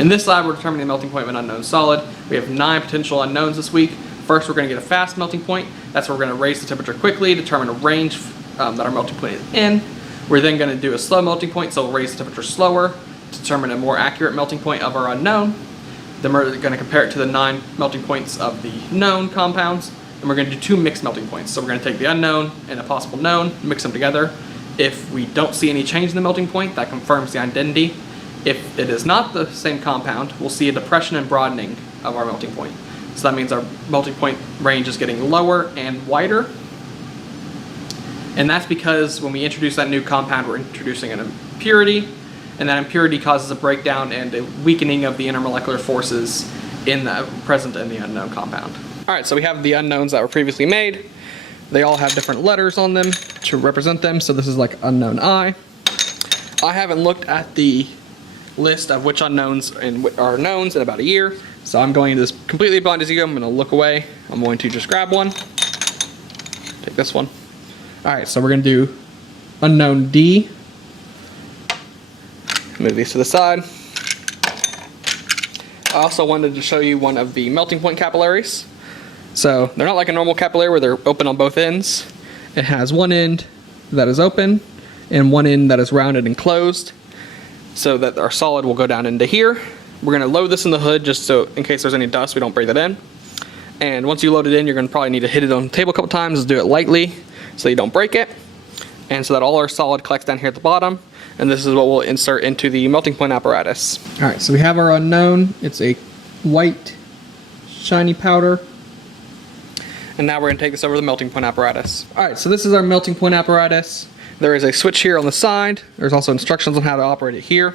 In this lab, we're determining the melting point of an unknown solid. We have 9 potential unknowns this week. First, we're going to get a fast melting point. That's where we're going to raise the temperature quickly, determine a range that our melting point is in. We're then going to do a slow melting point, so we'll raise the temperature slower, determine a more accurate melting point of our unknown. Then we're going to compare it to the 9 melting points of the known compounds, and we're going to do 2 mixed melting points. So we're going to take the unknown and a possible known, mix them together. If we don't see any change in the melting point, that confirms the identity. If it is not the same compound, we'll see a depression and broadening of our melting point. So that means our melting point range is getting lower and wider. And that's because when we introduce that new compound, we're introducing an impurity, and that impurity causes a breakdown and a weakening of the intermolecular forces present in the unknown compound. All right, so we have the unknowns that were previously made. They all have different letters on them to represent them. So this is like unknown I. I haven't looked at the list of which unknowns are knowns in about a year. So I'm going to this completely blind as you go. I'm going to look away. I'm going to just grab one. Take this one. All right, so we're going to do unknown D. Move these to the side. I also wanted to show you one of the melting point capillaries. So they're not like a normal capillary where they're open on both ends. It has one end that is open and one end that is rounded and closed, so that our solid will go down into here. We're going to load this in the hood just so in case there's any dust we don't breathe it in. And once you load it in, you're going to probably need to hit it on the table a couple times. Do it lightly so you don't break it, and so that all our solid collects down here at the bottom. And this is what we'll insert into the melting point apparatus. All right, so we have our unknown. It's a white shiny powder. And now we're going to take this over to the melting point apparatus. All right, so this is our melting point apparatus. There is a switch here on the side. There's also instructions on how to operate it here.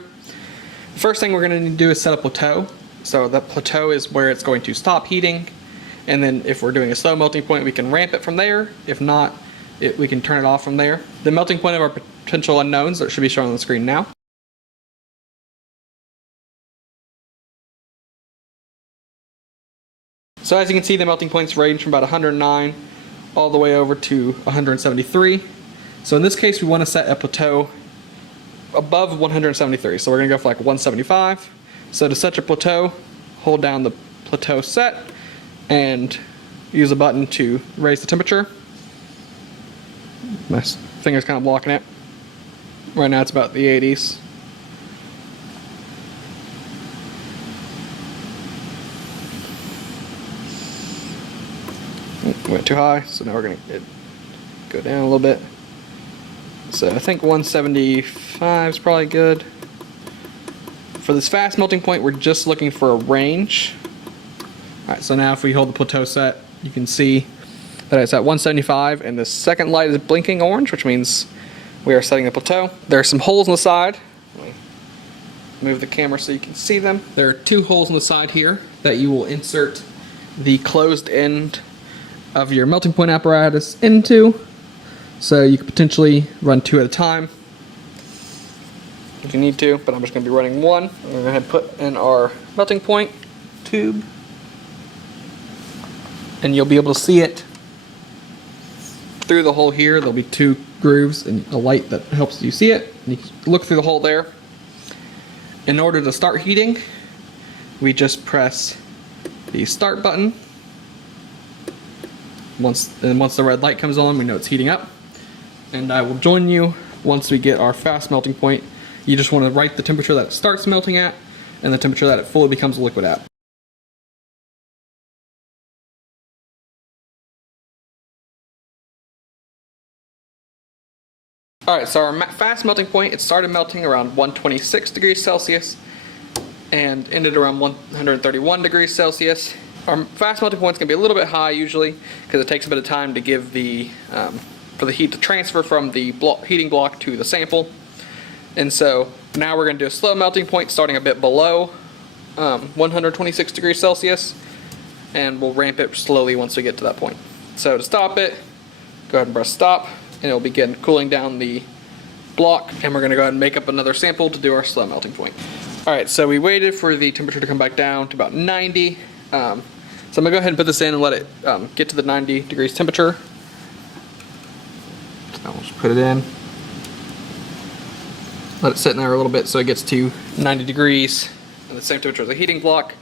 The first thing we're going to need to do is set a plateau. So the plateau is where it's going to stop heating. And then if we're doing a slow melting point, we can ramp it from there. If not, we can turn it off from there. The melting point of our potential unknowns that should be shown on the screen now. So as you can see, the melting points range from about 109 all the way over to 173. So in this case, we want to set a plateau above 173. So we're going to go for like 175. So to set your plateau, hold down the plateau set and use a button to raise the temperature. My finger's kind of blocking it. Right now it's about the 80s. Went too high, so now we're going to go down a little bit. So I think 175 is probably good. For this fast melting point, we're just looking for a range. Alright, so now if we hold the plateau set, you can see that it's at 175, and the second light is blinking orange, which means we are setting the plateau. There are some holes on the side. Let me move the camera so you can see them. There are 2 holes on the side here that you will insert the closed end of your melting point apparatus into. So you could potentially run 2 at a time if you need to, but I'm just going to be running 1. We're going to go ahead and put in our melting point tube, and you'll be able to see it through the hole here. There'll be 2 grooves and a light that helps you see it. And you can look through the hole there. In order to start heating, we just press the start button. Once the red light comes on, we know it's heating up. And I will join you once we get our fast melting point. You just want to write the temperature that it starts melting at and the temperature that it fully becomes a liquid at. Alright, so our fast melting point, it started melting around 126 degrees Celsius and ended around 131 degrees Celsius. Our fast melting point is going to be a little bit high usually because it takes a bit of time to give for the heat to transfer from the heating block to the sample. And so now we're going to do a slow melting point starting a bit below 126 degrees Celsius, and we'll ramp it slowly once we get to that point. So to stop it, go ahead and press stop, and it'll begin cooling down the block, and we're going to go ahead and make up another sample to do our slow melting point. Alright, so we waited for the temperature to come back down to about 90. So I'm going to go ahead and put this in and let it get to the 90 degrees temperature. I'll just put it in. Let it sit in there a little bit so it gets to 90 degrees. And the same temperature as the heating block.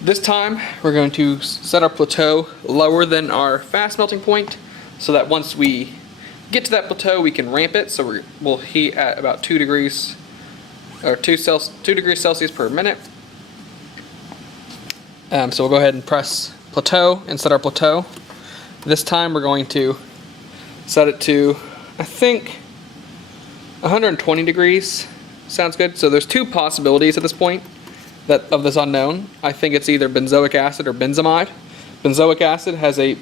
This time we're going to set our plateau lower than our fast melting point so that once we get to that plateau we can ramp it. So we'll heat at about 2 degrees or 2 degrees Celsius per minute. So we'll go ahead and press plateau and set our plateau. This time we're going to set it to, I think, 120 degrees. Sounds good. So there's two possibilities at this point of this unknown. I think it's either benzoic acid or benzamide. Benzoic acid has a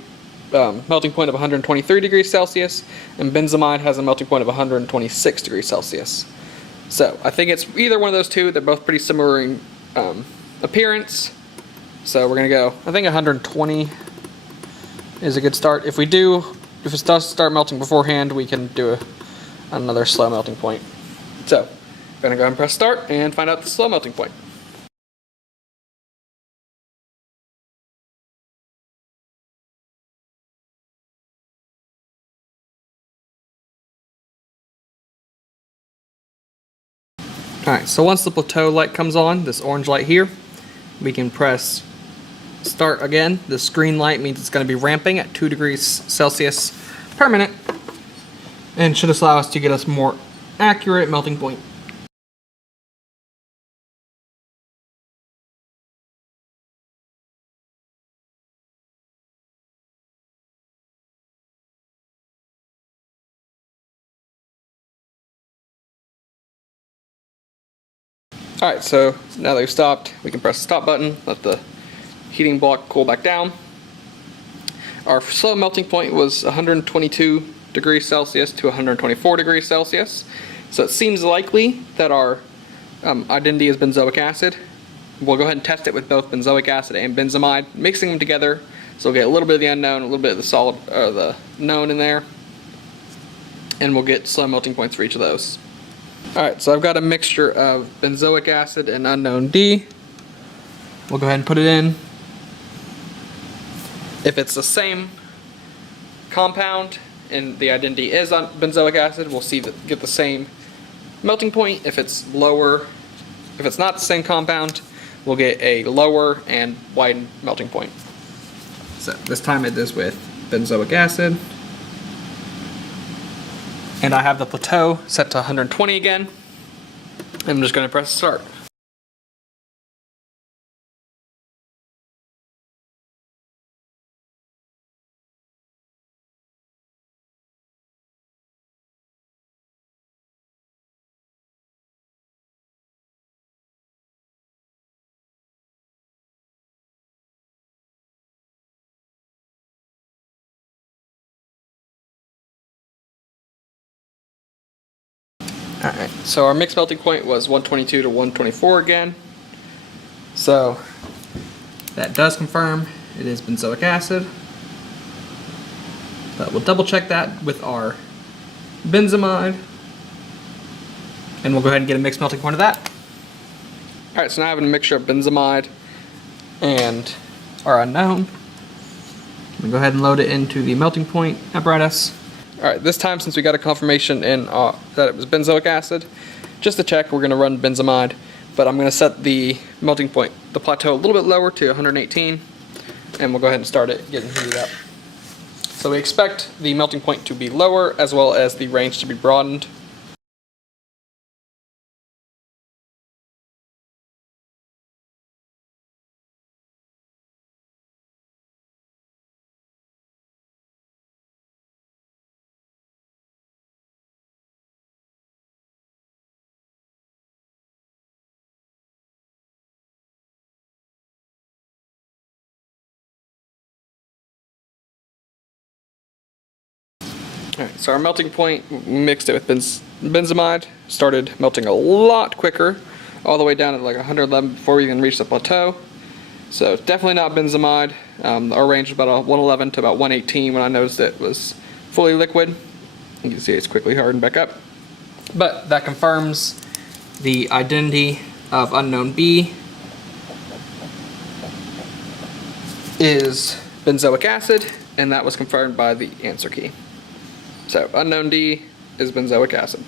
melting point of 123 degrees Celsius, and benzamide has a melting point of 126 degrees Celsius. So I think it's either one of those two. They're both pretty similar in appearance. So we're gonna go, I think 120 is a good start. If it does start melting beforehand, we can do another slow melting point. So I'm gonna go ahead and press start and find out the slow melting point. Alright, so once the plateau light comes on, this orange light here, we can press start again. This green light means it's going to be ramping at 2 degrees Celsius per minute and should allow us to get us more accurate melting point. Alright, so now that we've stopped, we can press the stop button, let the heating block cool back down. Our slow melting point was 122 degrees Celsius to 124 degrees Celsius. So it seems likely that our identity is benzoic acid. We'll go ahead and test it with both benzoic acid and benzamide, mixing them together. So we'll get a little bit of the unknown, a little bit of the solid, the known in there, and we'll get slow melting points for each of those. Alright, so I've got a mixture of benzoic acid and unknown D. We'll go ahead and put it in. If it's the same compound and the identity is on benzoic acid, we'll get the same melting point. If it's lower, if it's not the same compound, we'll get a lower and widened melting point. So this time it is with benzoic acid. And I have the plateau set to 120 again. I'm just going to press start. Alright, so our mixed melting point was 122 to 124 again. So that does confirm it is benzoic acid. But we'll double check that with our benzamide. And we'll go ahead and get a mixed melting point of that. Alright, so now I have a mixture of benzamide and our unknown. We'll go ahead and load it into the melting point apparatus. Alright, this time since we got a confirmation in that it was benzoic acid, just to check we're going to run benzamide, but I'm going to set the melting point, the plateau a little bit lower to 118, and we'll go ahead and start it getting heated up. So we expect the melting point to be lower as well as the range to be broadened. Alright, so our melting point, we mixed it with benzamide, started melting a lot quicker, all the way down to like 111 before we even reached the plateau. So definitely not benzamide. Our range was about 111 to about 118 when I noticed it was fully liquid. You can see it's quickly hardened back up. But that confirms the identity of unknown B is benzoic acid, and that was confirmed by the answer key. So unknown D is benzoic acid.